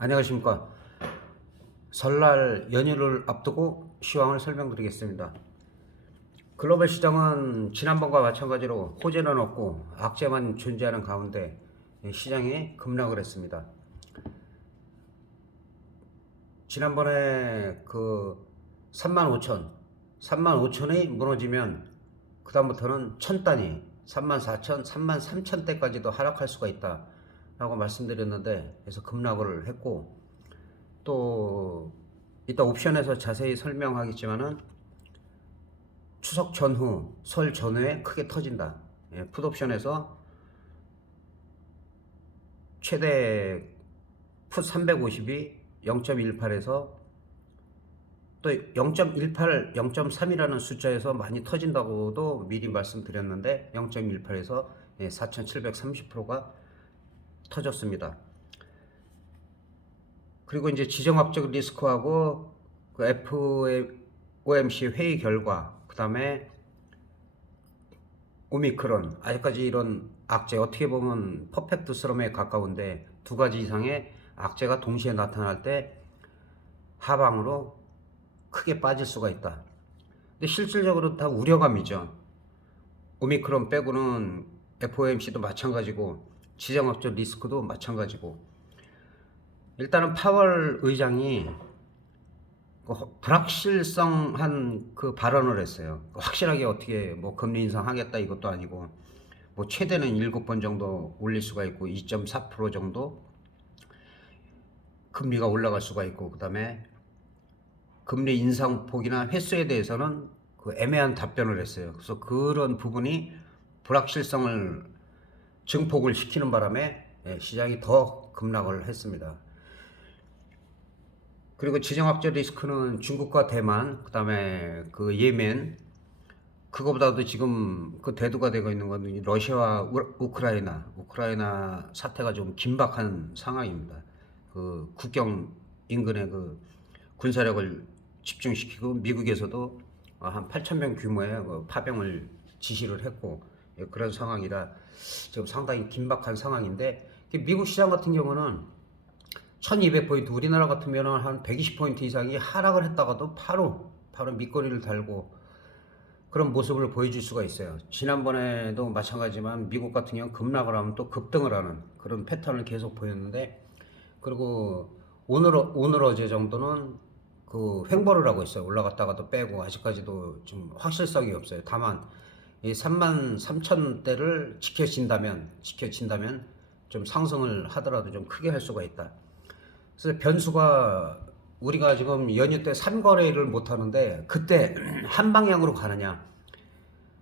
안녕하십니까. 설날 연휴를 앞두고 시황을 설명드리겠습니다. 글로벌 시장은 지난번과 마찬가지로 호재는 없고 악재만 존재하는 가운데 시장이 급락을 했습니다. 지난번에 35,000이 무너지면 그 다음부터는 천 단위 34,000, 33,000대까지도 하락할 수가 있다 라고 말씀드렸는데, 그래서 급락을 했고, 또 이따 옵션에서 자세히 설명하겠지만은 추석 전후, 설 전후에 크게 터진다. 풋옵션에서 최대 풋 350이 0.18에서 또 0.18, 0.3이라는 숫자에서 많이 터진다고도 미리 말씀드렸는데 0.18에서 4,730%가 터졌습니다. 그리고 이제 지정학적 리스크하고 그 FOMC 회의 결과, 그 다음에 오미크론, 아직까지 이런 악재, 어떻게 보면 퍼펙트 스럼에 가까운데 두 가지 이상의 악재가 동시에 나타날 때 하방으로 크게 빠질 수가 있다. 근데 실질적으로 다 우려감이죠. 오미크론 빼고는 FOMC도 마찬가지고 지정학적 리스크도 마찬가지고, 일단은 파월 의장이 불확실성한 그 발언을 했어요. 확실하게 어떻게 뭐 금리 인상하겠다 이것도 아니고, 뭐 최대는 7번 정도 올릴 수가 있고 2.4% 정도 금리가 올라갈 수가 있고, 그 다음에 금리 인상폭이나 횟수에 대해서는 그 애매한 답변을 했어요. 그래서 그런 부분이 불확실성을 증폭을 시키는 바람에 시장이 더 급락을 했습니다. 그리고 지정학적 리스크는 중국과 대만, 그 다음에 그 예멘, 그거보다도 지금 그 대두가 되고 있는 건 러시아와 우크라이나 사태가 좀 긴박한 상황입니다. 그 국경 인근에 그 군사력을 집중시키고 미국에서도 한 8,000명 규모의 그 파병을 지시를 했고, 그런 상황이라 지금 상당히 긴박한 상황인데, 미국 시장 같은 경우는 1200포인트, 우리나라 같으면 한 120포인트 이상이 하락을 했다가도 바로 밑거리를 달고 그런 모습을 보여줄 수가 있어요. 지난번에도 마찬가지지만 미국 같은 경우는 급락을 하면 또 급등을 하는 그런 패턴을 계속 보였는데, 그리고 오늘 어제 정도는 그 횡보를 하고 있어요. 올라갔다가도 빼고 아직까지도 좀 확실성이 없어요. 다만 이 33,000대를 지켜진다면 좀 상승을 하더라도 좀 크게 할 수가 있다. 그래서 변수가, 우리가 지금 연휴 때 3거래를 못 하는데 그때 한 방향으로 가느냐,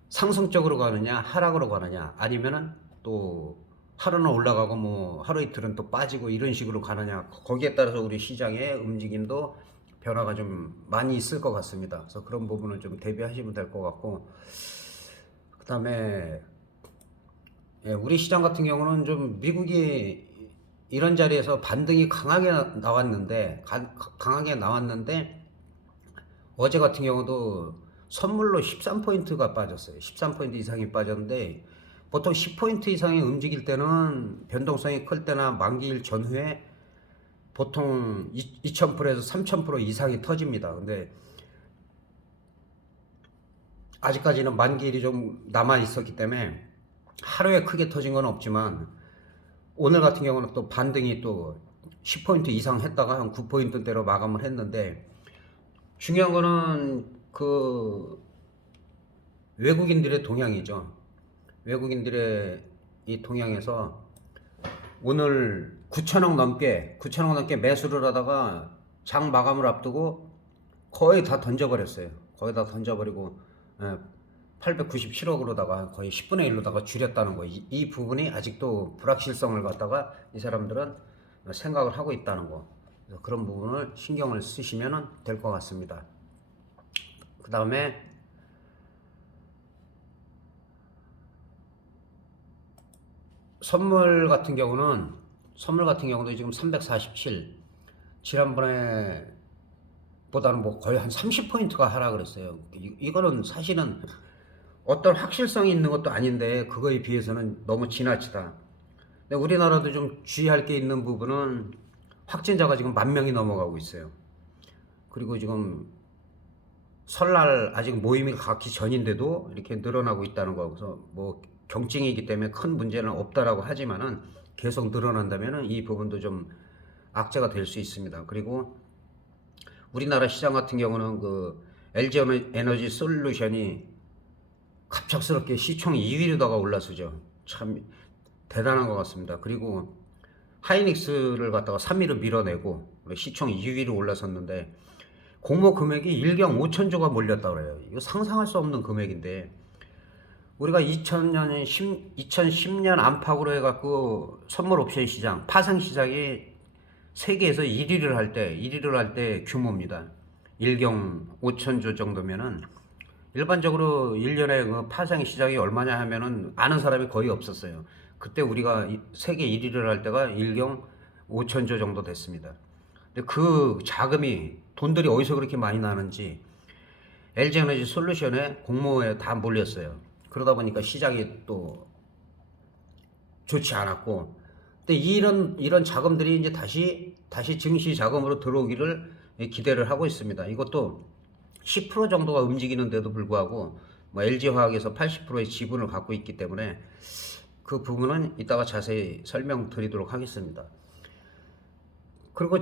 상승적으로 가느냐, 하락으로 가느냐, 아니면은 또 하루는 올라가고 뭐 하루 이틀은 또 빠지고 이런 식으로 가느냐, 거기에 따라서 우리 시장의 움직임도 변화가 좀 많이 있을 것 같습니다. 그래서 그런 부분은 좀 대비하시면 될 것 같고, 그 다음에 우리 시장 같은 경우는 좀 미국이 이런 자리에서 반등이 강하게 나왔는데 어제 같은 경우도 선물로 13포인트가 빠졌어요. 13포인트 이상이 빠졌는데, 보통 10포인트 이상이 움직일 때는 변동성이 클 때나 만기일 전후에 보통 2,000%에서 3,000% 이상이 터집니다. 근데 아직까지는 만기일이 좀 남아 있었기 때문에 하루에 크게 터진 건 없지만, 오늘 같은 경우는 또 반등이 또 10포인트 이상 했다가 한 9포인트대로 마감을 했는데, 중요한 거는 그 외국인들의 동향이죠. 외국인들의 이 동향에서 오늘 9천억 넘게 매수를 하다가 장 마감을 앞두고 거의 다 던져버렸어요. 거의 다 던져버리고 897억으로다가 거의 10분의 1로다가 줄였다는 거. 이 부분이 아직도 불확실성을 갖다가 이 사람들은 생각을 하고 있다는 거. 그래서 그런 부분을 신경을 쓰시면 될 것 같습니다. 그 다음에 선물 같은 경우도 지금 347, 지난번에 보다는 뭐 거의 한 30포인트가 하락을 했어요. 이거는 사실은 어떤 확실성이 있는 것도 아닌데 그거에 비해서는 너무 지나치다. 근데 우리나라도 좀 주의할 게 있는 부분은, 확진자가 지금 10,000명이 넘어가고 있어요. 그리고 지금 설날 아직 모임이 갖기 전인데도 이렇게 늘어나고 있다는 거. 그래서 뭐 경증이기 때문에 큰 문제는 없다라고 하지만은 계속 늘어난다면은 이 부분도 좀 악재가 될 수 있습니다. 그리고 우리나라 시장 같은 경우는 그 LG 에너지 솔루션이 갑작스럽게 시총 2위로다가 올라서죠. 참 대단한 것 같습니다. 그리고 하이닉스를 갖다가 3위로 밀어내고 시총 2위로 올라섰는데 공모 금액이 1경 5천조가 몰렸다고 그래요. 이거 상상할 수 없는 금액인데 우리가 2010년 안팎으로 해갖고 선물 옵션 시장, 파생 시장이 세계에서 1위를 할 때 규모입니다. 1경 5천조 정도면은 일반적으로 1년에 그 파생 시장이 얼마냐 하면은 아는 사람이 거의 없었어요. 그때 우리가 세계 1위를 할 때가 1경 5천조 정도 됐습니다. 근데 그 자금이 돈들이 어디서 그렇게 많이 나는지 LG에너지 솔루션에 공모에 다 몰렸어요. 그러다 보니까 시장이 또 좋지 않았고, 근데 이런 자금들이 이제 다시 증시 자금으로 들어오기를 기대를 하고 있습니다. 이것도 10% 정도가 움직이는데도 불구하고 뭐 LG화학에서 80%의 지분을 갖고 있기 때문에 그 부분은 이따가 자세히 설명드리도록 하겠습니다. 그리고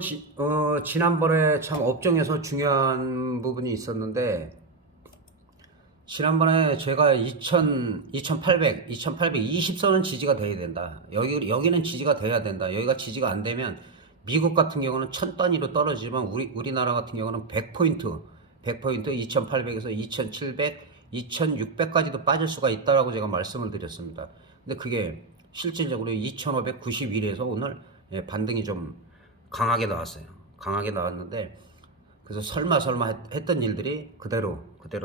지난번에 참 업종에서 중요한 부분이 있었는데, 지난번에 제가 2820선은 지지가 돼야 된다. 여기는 지지가 돼야 된다. 여기가 지지가 안 되면 미국 같은 경우는 1000단위로 떨어지지만 우리나라 같은 경우는 100포인트 2800에서 2700, 2600까지도 빠질 수가 있다라고 제가 말씀을 드렸습니다. 근데 그게 실질적으로 2591에서 오늘 반등이 좀 강하게 나왔어요. 강하게 나왔는데, 그래서 설마 했던 일들이 그대로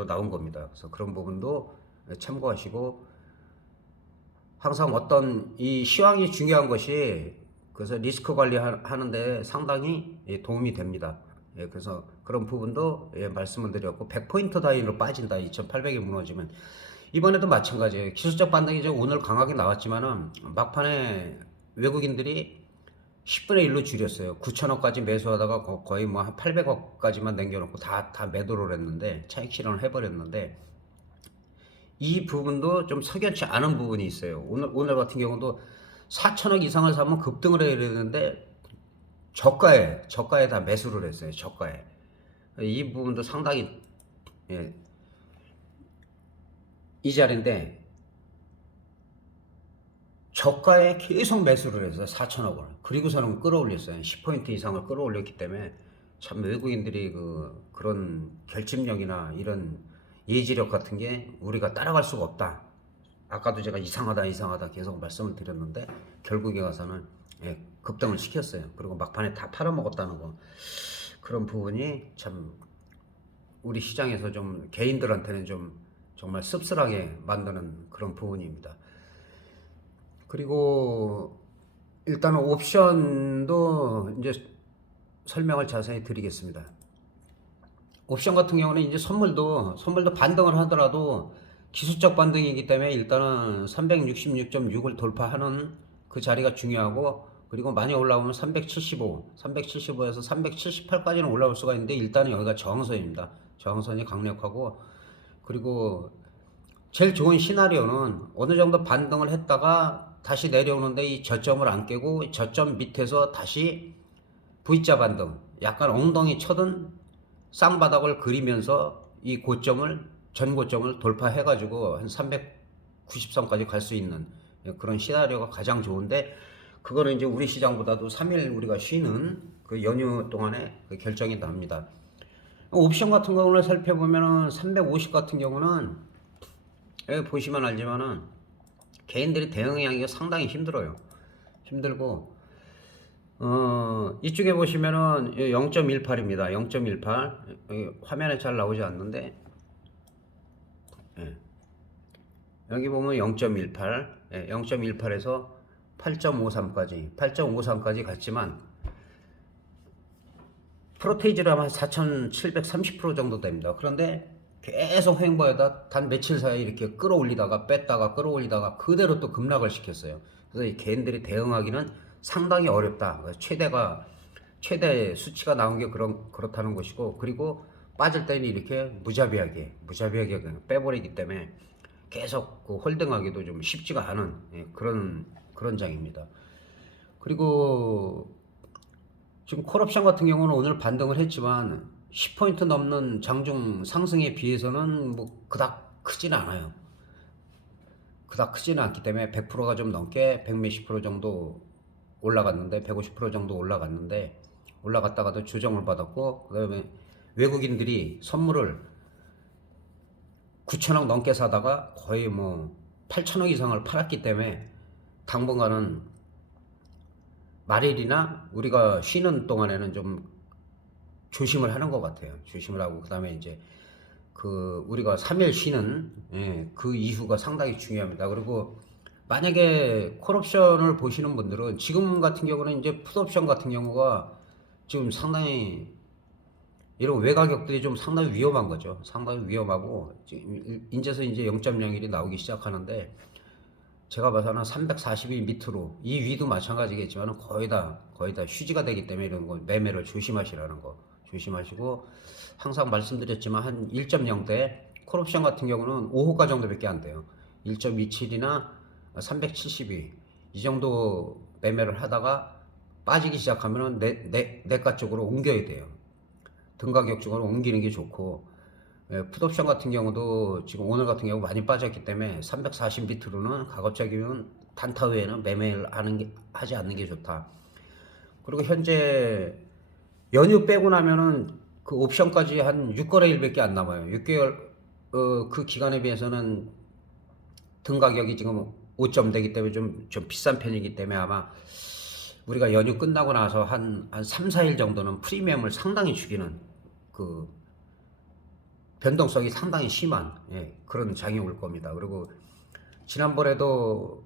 나온 겁니다. 그래서 그런 부분도 참고하시고, 항상 어떤 이 시황이 중요한 것이 그래서 리스크 관리하는데 상당히 도움이 됩니다. 그래서 그런 부분도 말씀을 드렸고, 100포인트 단위로 빠진다. 2800이 무너지면 이번에도 마찬가지예요. 기술적 반등이 오늘 강하게 나왔지만은 막판에 외국인들이 10분의 1로 줄였어요. 9천억까지 매수하다가 거의 뭐 한 800억까지만 남겨놓고 다 매도를 했는데, 차익 실현을 해버렸는데, 이 부분도 좀 석연치 않은 부분이 있어요. 오늘 같은 경우도 4천억 이상을 사면 급등을 해야 되는데 저가에 다 매수를 했어요. 저가에. 이 부분도 상당히 이 자리인데 저가에 계속 매수를 해서 4천억을, 그리고서는 끌어올렸어요. 10포인트 이상을 끌어올렸기 때문에 참 외국인들이 그런 결집력이나 이런 예지력 같은 게 우리가 따라갈 수가 없다. 아까도 제가 이상하다 계속 말씀을 드렸는데 결국에 가서는 급등을 시켰어요. 그리고 막판에 다 팔아먹었다는 거. 그런 부분이 참 우리 시장에서 좀 개인들한테는 좀 정말 씁쓸하게 만드는 그런 부분입니다. 그리고 일단은 옵션도 이제 설명을 자세히 드리겠습니다. 옵션 같은 경우는 이제 선물도 반등을 하더라도 기술적 반등이기 때문에 일단은 366.6을 돌파하는 그 자리가 중요하고, 그리고 많이 올라오면 375에서 378까지는 올라올 수가 있는데 일단은 여기가 저항선입니다. 저항선이 강력하고, 그리고 제일 좋은 시나리오는 어느 정도 반등을 했다가 다시 내려오는데 이 저점을 안 깨고 저점 밑에서 다시 V자 반등, 약간 엉덩이 쳐든 쌍바닥을 그리면서 이 전 고점을 돌파해가지고 한 390선까지 갈 수 있는 그런 시나리오가 가장 좋은데, 그거는 이제 우리 시장보다도 3일 우리가 쉬는 그 연휴 동안에 그 결정이 납니다. 옵션 같은 경우를 살펴보면은 350 같은 경우는 여기 보시면 알지만은 개인들이 대응하기가 상당히 힘들고, 이쪽에 보시면은 0.18입니다. 0.18. 화면에 잘 나오지 않는데, 여기 보면 0.18, 0.18에서 8.53까지 갔지만, 프로테이지로 하면 4,730% 정도 됩니다. 그런데 계속 횡보하다 단 며칠 사이에 이렇게 끌어올리다가 뺐다가 끌어올리다가 그대로 또 급락을 시켰어요. 그래서 이 개인들이 대응하기는 상당히 어렵다. 최대가 최대 수치가 나온 게 그렇다는 것이고, 그리고 빠질 때는 이렇게 무자비하게 그냥 빼버리기 때문에 계속 그 홀딩하기도 좀 쉽지가 않은, 예, 그런 장입니다. 그리고 지금 콜옵션 같은 경우는 오늘 반등을 했지만 10포인트 넘는 장중 상승에 비해서는 뭐 그닥 크진 않아요. 그닥 크지는 않기 때문에 100%가 좀 넘게 100 몇십 프로 정도 올라갔는데, 150% 정도 올라갔는데, 올라갔다가도 조정을 받았고, 그 다음에 외국인들이 선물을 9천억 넘게 사다가 거의 뭐 8천억 이상을 팔았기 때문에 당분간은 말일이나 우리가 쉬는 동안에는 좀 조심을 하는 것 같아요. 조심을 하고, 그 다음에 이제 그 우리가 3일 쉬는, 예, 그 이후가 상당히 중요합니다. 그리고 만약에 콜옵션을 보시는 분들은 지금 같은 경우는 이제 풋옵션 같은 경우가 지금 상당히 이런 외가격들이 좀 상당히 위험한 거죠. 상당히 위험하고 지금 인제서 이제 0.01이 나오기 시작하는데, 제가 봐서는 340일 밑으로, 이 위도 마찬가지겠지만 거의 다 휴지가 되기 때문에 이런 거 매매를 조심하시라는 거 조심하시고, 항상 말씀드렸지만 한 1.0대 콜옵션 같은 경우는 5호가 정도밖에 안 돼요. 1.27이나 372 이 정도 매매를 하다가 빠지기 시작하면은 내가 쪽으로 옮겨야 돼요. 등가격 쪽으로 옮기는 게 좋고, 예, 풋옵션 같은 경우도 지금 오늘 같은 경우 많이 빠졌기 때문에 340 밑으로는 가급적이면 단타 외에는 매매를 하지 않는 게 좋다. 그리고 현재 연휴 빼고 나면은 그 옵션까지 한 6거래일밖에 안 남아요. 6개월 그 기간에 비해서는 등 가격이 지금 5점대기 때문에 좀 비싼 편이기 때문에 아마 우리가 연휴 끝나고 나서 한 3, 4일 정도는 프리미엄을 상당히 주기는, 그 변동성이 상당히 심한, 예, 그런 장이 올 겁니다. 그리고 지난번에도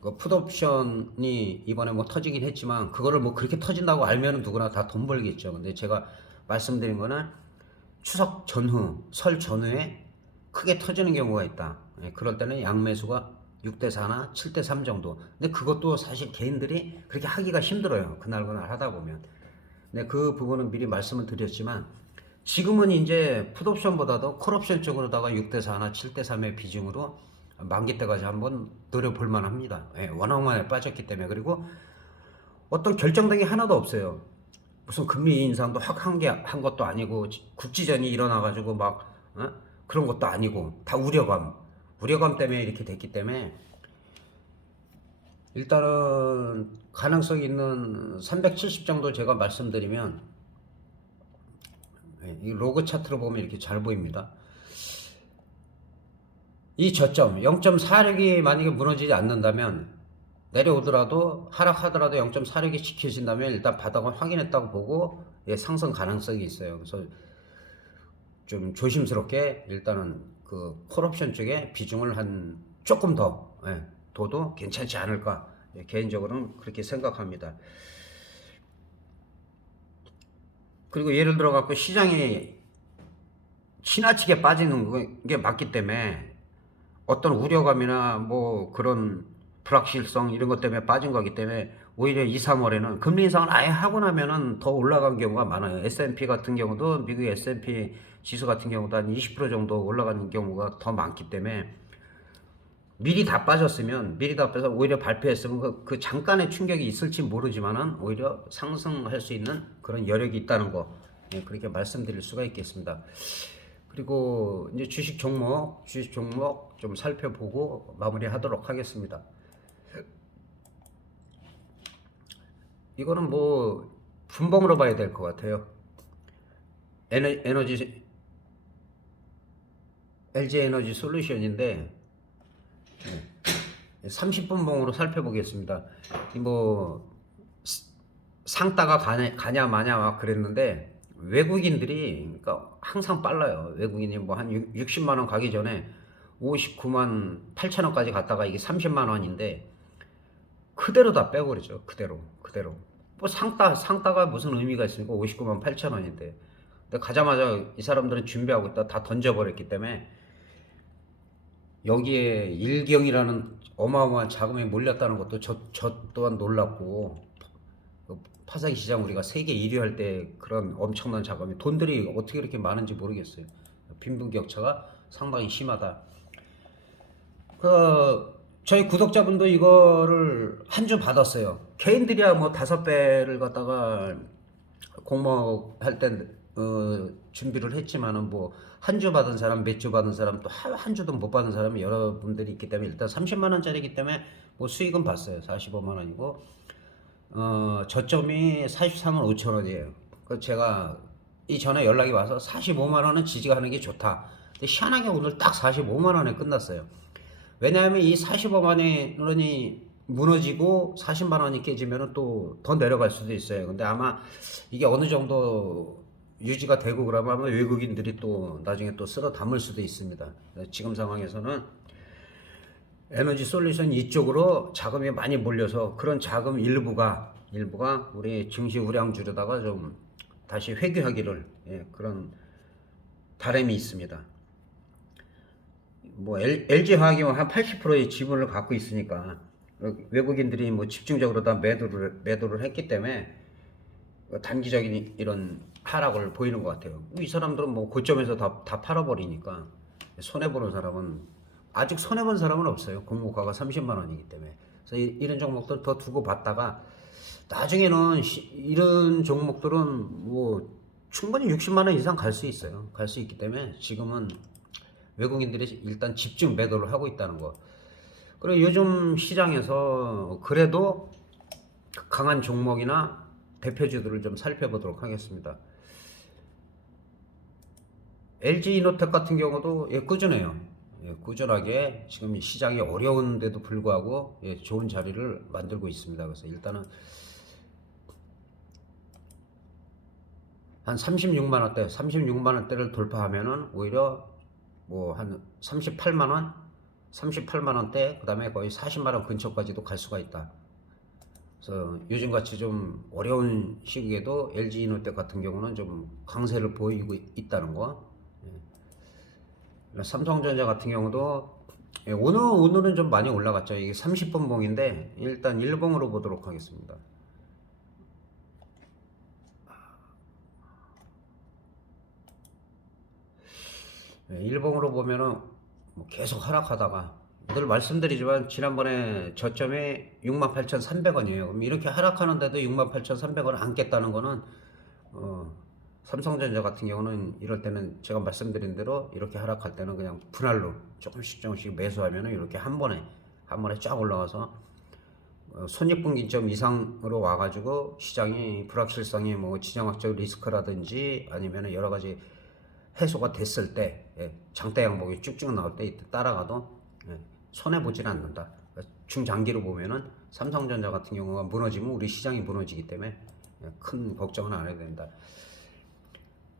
그 풋옵션이 이번에 뭐 터지긴 했지만 그거를 뭐 그렇게 터진다고 알면은 누구나 다 돈 벌겠죠. 근데 제가 말씀드린 거는 추석 전후, 설 전후에 크게 터지는 경우가 있다. 예, 그럴 때는 양매수가 6대4나 7대3 정도. 근데 그것도 사실 개인들이 그렇게 하기가 힘들어요. 그날 하다 보면. 근데 그 부분은 미리 말씀을 드렸지만, 지금은 이제 풋옵션보다도 콜옵션 쪽으로다가 6대4나 7대3의 비중으로 만기 때까지 한번 노려볼 만합니다. 예, 워낙 많이 빠졌기 때문에. 그리고 어떤 결정된 게 하나도 없어요. 무슨 금리 인상도 확 한 것도 아니고, 국지전이 일어나가지고 막, 그런 것도 아니고, 다 우려감 때문에 이렇게 됐기 때문에, 일단은 가능성 있는 370 정도 제가 말씀드리면, 예, 이 로그 차트로 보면 이렇게 잘 보입니다. 이 저점 0.46이 만약에 무너지지 않는다면, 내려오더라도 하락하더라도 0.46이 지켜진다면 일단 바닥을 확인했다고 보고, 예, 상승 가능성이 있어요. 그래서 좀 조심스럽게 일단은 그 콜옵션 쪽에 비중을 한 조금 더, 예, 둬도 괜찮지 않을까, 예, 개인적으로는 그렇게 생각합니다. 그리고 예를 들어 갖고 시장이 지나치게 빠지는 게 맞기 때문에, 어떤 우려감이나 뭐 그런 불확실성 이런 것 때문에 빠진 거기 때문에, 오히려 2, 3월에는 금리 인상을 아예 하고 나면은 더 올라간 경우가 많아요. S&P 같은 경우도, 미국 S&P 지수 같은 경우도 한 20% 정도 올라가는 경우가 더 많기 때문에, 미리 다 빠졌으면, 미리 다 빠져서 오히려 발표했으면 그 잠깐의 충격이 있을지 모르지만은 오히려 상승할 수 있는 그런 여력이 있다는 거, 예, 그렇게 말씀드릴 수가 있겠습니다. 그리고 이제 주식 종목 좀 살펴보고 마무리하도록 하겠습니다. 이거는 뭐 분봉으로 봐야 될 것 같아요. 에너지 LG 에너지 솔루션인데, 30분봉으로 살펴보겠습니다. 뭐 상따가 가냐 마냐 막 그랬는데, 외국인들이 그러니까 항상 빨라요. 외국인이 뭐 한 60만 원 가기 전에 59만 8천 원까지 갔다가 이게 30만 원인데 그대로 다 빼버리죠. 그대로. 뭐 상따가 무슨 의미가 있습니까? 59만 8천 원인데. 근데 가자마자 이 사람들은 준비하고 있다 다 던져버렸기 때문에, 여기에 일경이라는 어마어마한 자금이 몰렸다는 것도 저 또한 놀랍고, 파생 시장 우리가 세계 1위 할 때 그런 엄청난 자금이 돈들이 어떻게 이렇게 많은지 모르겠어요. 빈부격차가 상당히 심하다. 그 저희 구독자분도 이거를 한 주 받았어요. 개인들이야 뭐 5배를 갖다가 공모할 때 준비를 했지만은 뭐 한 주 받은 사람, 몇 주 받은 사람, 또 한 주도 못 받은 사람이 여러분들이 있기 때문에 일단 30만 원짜리이기 때문에 뭐 수익은 봤어요. 45만 원이고 저점이 43만 5천 원이에요. 그 제가 이전에 연락이 와서 45만 원은 지지하는 게 좋다. 근데 희한하게 오늘 딱 45만 원에 끝났어요. 왜냐하면 이 45만 원이 무너지고 40만 원이 깨지면 또 더 내려갈 수도 있어요. 근데 아마 이게 어느 정도 유지가 되고 그러면 아마 외국인들이 또 나중에 또 쓸어 담을 수도 있습니다. 지금 상황에서는 에너지 솔루션 이쪽으로 자금이 많이 몰려서 그런 자금 일부가 우리 증시 우량주로다가 좀 다시 회귀하기를 그런 바람이 있습니다. 뭐 LG화학이 한 80%의 지분을 갖고 있으니까 외국인들이 뭐 집중적으로 다 매도를 했기 때문에 단기적인 이런 하락을 보이는 것 같아요. 이 사람들은 뭐 고점에서 다 팔아버리니까 손해보는 사람은 아직 손해본 사람은 없어요. 공모가가 30만 원이기 때문에. 그래서 이런 종목들 더 두고 봤다가 나중에는 이런 종목들은 뭐 충분히 60만 원 이상 갈 수 있어요. 갈 수 있기 때문에 지금은 외국인들이 일단 집중 매도를 하고 있다는 거. 그리고 요즘 시장에서 그래도 강한 종목이나 대표주들을 좀 살펴보도록 하겠습니다. LG이노텍 같은 경우도 꾸준해요. 꾸준하게 지금 시장이 어려운데도 불구하고 좋은 자리를 만들고 있습니다. 그래서 일단은 한 36만 원대, 36만 원대를 돌파하면은 오히려 뭐 한 38만 원, 38만 원대, 그다음에 거의 40만 원 근처까지도 갈 수가 있다. 그래서 요즘같이 좀 어려운 시기에도 LG이노텍 같은 경우는 좀 강세를 보이고 있다는 거. 삼성전자 같은 경우도 오늘은 좀 많이 올라갔죠. 이게 30분 봉인데 일단 일봉으로 보도록 하겠습니다. 일봉으로 보면은 뭐 계속 하락하다가 늘 말씀드리지만 지난번에 저점이 68,300원이에요. 그럼 이렇게 하락하는데도 68,300원 안 깼다는 거는 삼성전자 같은 경우는 이럴 때는 제가 말씀드린 대로 이렇게 하락할 때는 그냥 분할로 조금씩 매수하면은 이렇게 한 번에 쫙 올라가서 손익분기점 이상으로 와가지고 시장이 불확실성이 뭐 지정학적 리스크라든지 아니면 여러 가지 해소가 됐을 때 장대 양봉이 쭉쭉 나올 때 따라가도 손해 보지는 않는다. 중장기로 보면은 삼성전자 같은 경우가 무너지면 우리 시장이 무너지기 때문에 큰 걱정은 안 해야 된다.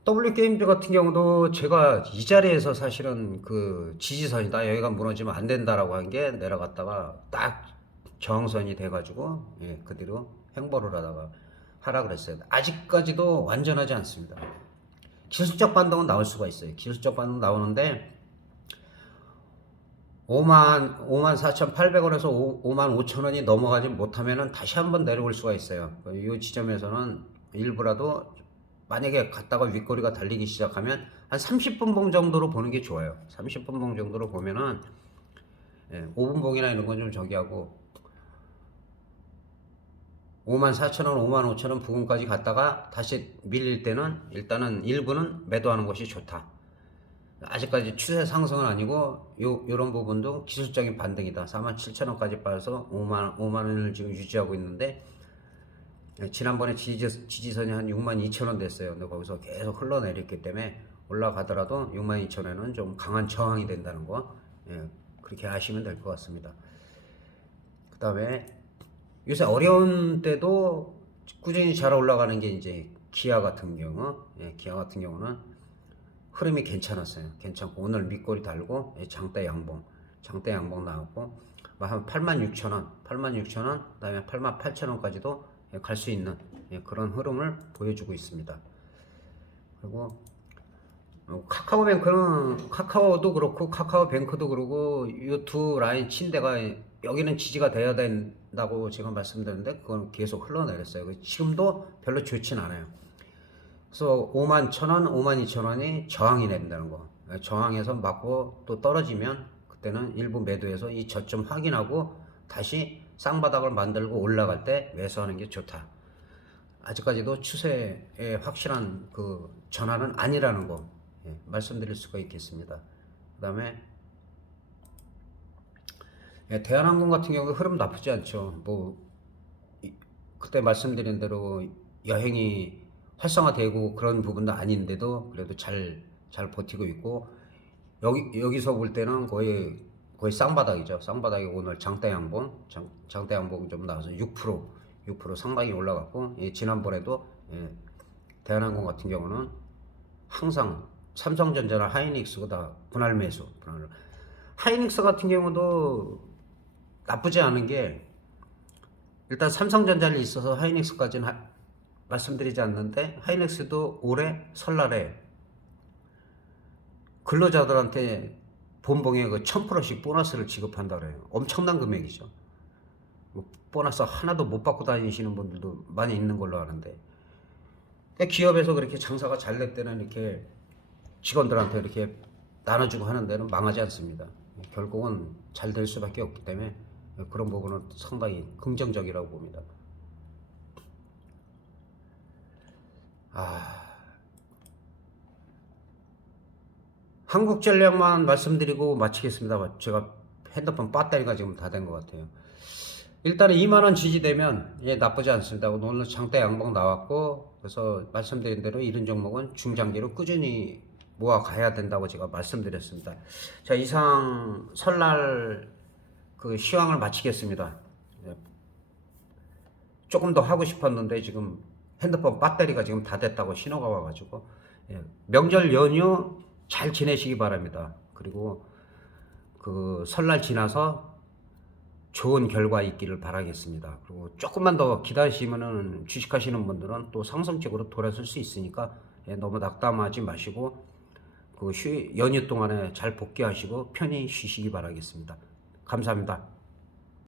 W게임즈 같은 경우도 제가 이 자리에서 사실은 그 지지선이다, 여기가 무너지면 안 된다라고 한 게 내려갔다가 딱 저항선이 돼가지고 그 뒤로 횡보를 하다가 하락을 했어요. 아직까지도 완전하지 않습니다. 기술적 반등은 나올 수가 있어요. 기술적 반등 나오는데 54,800원에서 55,000원이 넘어가지 못하면은 다시 한번 내려올 수가 있어요. 이 지점에서는 일부라도 만약에 갔다가 윗꼬리가 달리기 시작하면 한 30분 봉 정도로 보는 게 좋아요. 30분 봉 정도로 보면은 5분 봉이나 이런 건 좀 저기 하고 54,000원, 55,000원 부근까지 갔다가 다시 밀릴 때는 일단은 일부는 매도하는 것이 좋다. 아직까지 추세 상승은 아니고 요런 부분도 기술적인 반등이다. 47,000원까지 빠져서 5만 원을 지금 유지하고 있는데 지난번에 지지선이 한 62,000원 됐어요. 근데 거기서 계속 흘러내렸기 때문에 올라가더라도 62,000원은 좀 강한 저항이 된다는 거 그렇게 아시면 될 것 같습니다. 그 다음에 요새 어려운 때도 꾸준히 잘 올라가는 게 이제 기아 같은 경우는 흐름이 괜찮았어요. 괜찮고 오늘 밑꼬리 달고 장대 양봉 나왔고 한 86,000원, 그다음에 88,000원까지도 갈 수 있는 그런 흐름을 보여주고 있습니다. 그리고 카카오도 그렇고 카카오뱅크도 그렇고 이 두 라인 친대가 여기는 지지가 돼야 된다는 흘러낸다고 제가 말씀드렸는데 그건 계속 흘러내렸어요. 지금도 별로 좋진 않아요. 그래서 5만 1,000원, 5만 2,000원이 저항이 된다는 거. 저항에서 맞고 또 떨어지면 그때는 일부 매도해서 이 저점 확인하고 다시 쌍바닥을 만들고 올라갈 때 매수하는 게 좋다. 아직까지도 추세의 확실한 그 전환은 아니라는 거 말씀드릴 수가 있겠습니다. 그 다음에 대한항공 같은 경우 흐름 나쁘지 않죠. 뭐 그때 말씀드린 대로 여행이 활성화되고 그런 부분도 아닌데도 그래도 잘 버티고 있고 여기서 볼 때는 거의 쌍바닥이죠. 쌍바닥이 오늘 장대 양봉 좀 나와서 6% 상당히 올라갔고 지난번에도 대한항공 같은 경우는 항상 삼성전자나 하이닉스가 다 분할 매수. 하이닉스 같은 경우도 나쁘지 않은 게 일단 삼성전자를 있어서 하이닉스까지는 말씀드리지 않는데 하이닉스도 올해 설날에 근로자들한테 본봉에 그 1000%씩 보너스를 지급한다 그래요. 엄청난 금액이죠. 보너스 하나도 못 받고 다니시는 분들도 많이 있는 걸로 아는데 기업에서 그렇게 장사가 잘 될 때는 이렇게 직원들한테 이렇게 나눠주고 하는 데는 망하지 않습니다. 결국은 잘 될 수밖에 없기 때문에 그런 부분은 상당히 긍정적이라고 봅니다. 한국전력만 말씀드리고 마치겠습니다. 제가 핸드폰 배터리가 지금 다 된 것 같아요. 일단은 2만원 지지되면 나쁘지 않습니다. 오늘 장대 양봉 나왔고 그래서 말씀드린 대로 이런 종목은 중장기로 꾸준히 모아 가야 된다고 제가 말씀드렸습니다. 자, 이상 설날 그 시황을 마치겠습니다. 조금 더 하고 싶었는데 지금 핸드폰 배터리가 지금 다 됐다고 신호가 와가지고 명절 연휴 잘 지내시기 바랍니다. 그리고 그 설날 지나서 좋은 결과 있기를 바라겠습니다. 그리고 조금만 더 기다리시면은 주식하시는 분들은 또 상승적으로 돌아설 수 있으니까 너무 낙담하지 마시고 그 연휴 동안에 잘 복귀하시고 편히 쉬시기 바라겠습니다. 감사합니다.